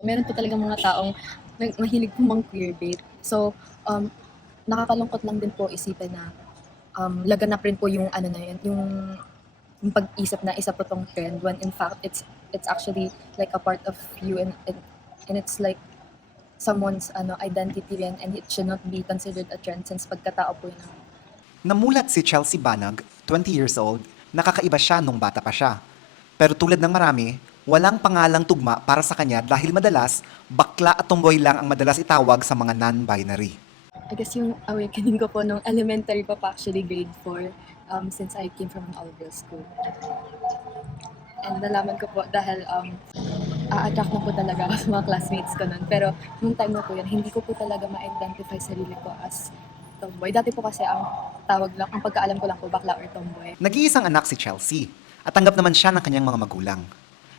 Meron po talagang mga taong mahilig po mang-queerbait. So, nakakalungkot lang din po isipin na, laganap rin po yung ano na yun, yung pag-isip na isa po 'tong trend when in fact it's actually like a part of you and it's like someone's identity rin and it should not be considered a trend since pagkatao po yun. Namulat si Chelsea Banag, 20 years old, nakakaiba siya nung bata pa siya. Pero tulad ng marami, walang pangalang tugma para sa kanya dahil madalas, bakla at tomboy lang ang madalas itawag sa mga non-binary. I guess yung awakening ko po nung elementary pa actually grade 4 since I came from an all-girls school. And nalaman ko po dahil a-attract na po talaga ako sa mga classmates ko nun. Pero nung time na po yun, hindi ko po talaga ma-identify sarili ko as tomboy. Dati po kasi ang tawag lang, ang pagkaalam ko lang po bakla or tomboy. Nag-iisang anak si Chelsea at tanggap naman siya ng kanyang mga magulang.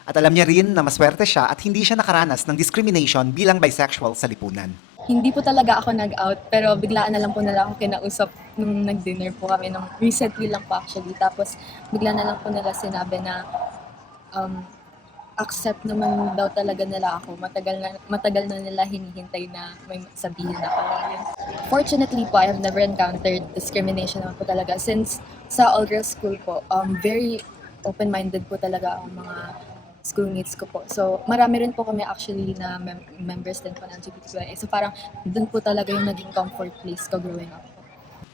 At alam niya rin na maswerte siya at hindi siya nakaranas ng discrimination bilang bisexual sa lipunan. Hindi po talaga ako nag-out, pero biglaan na lang po nila ako kinausap nung nag-dinner po kami, nung recently lang po actually. Tapos bigla na lang po nila sinabi na accept naman daw talaga nila ako. Matagal na nila hinihintay na may sabihin ako. Fortunately po, I have never encountered discrimination naman po talaga. Since sa all-girls school po, very open-minded po talaga ang mga schoolmates ko po. So, marami rin po kami actually na members din po ng LGBTQIA. So, parang dun po talaga yung naging comfort place ko growing up.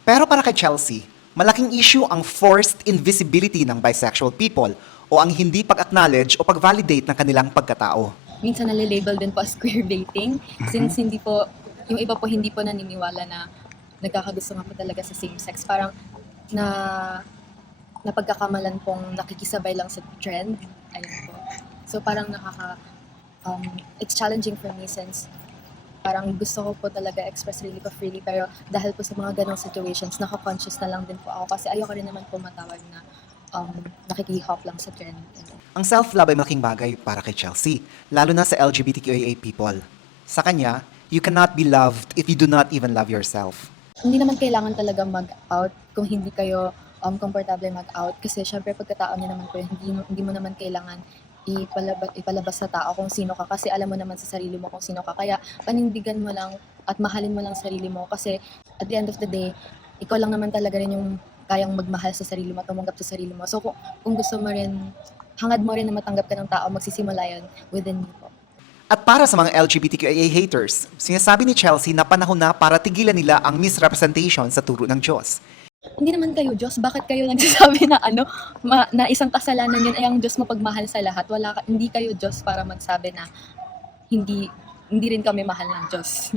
Pero para kay Chelsea, malaking issue ang forced invisibility ng bisexual people o ang hindi pag-acknowledge o pag-validate ng kanilang pagkatao. Minsan nalilabel din po as queerbaiting since hindi po, yung iba po hindi po naniniwala na nagkakagusto nga po talaga sa same sex. Parang napagkakamalan pong nakikisabay lang sa trend. Ayun po. So parang it's challenging for me since parang gusto ko po talaga express really ko freely pero dahil po sa mga ganong situations, naka-conscious na lang din po ako kasi ayoko rin naman po matawag na nakikihop lang sa trend. Ang self-love ay malaking bagay para kay Chelsea, lalo na sa LGBTQIA people. Sa kanya, you cannot be loved if you do not even love yourself. Hindi naman kailangan talaga mag-out kung hindi kayo komportable mag-out kasi syempre pagkatao niya naman po, hindi mo naman kailangan ipalabas sa tao kung sino ka kasi alam mo naman sa sarili mo kung sino ka. Kaya panindigan mo lang at mahalin mo lang sarili mo kasi at the end of the day, ikaw lang naman talaga rin yung kayang magmahal sa sarili mo, tumanggap sa sarili mo. So kung gusto mo rin, hangad mo rin na matanggap ka ng tao, magsisimula yun within you po. At para sa mga LGBTQIA haters, sinasabi ni Chelsea na panahon na para tigilan nila ang misrepresentation sa turo ng Diyos. Hindi naman kayo Diyos, bakit kayo nagsasabi na na isang kasalanan yun ay ang Diyos mapagmahal sa lahat? Hindi kayo Diyos para magsabi na hindi rin kami mahal ng Diyos.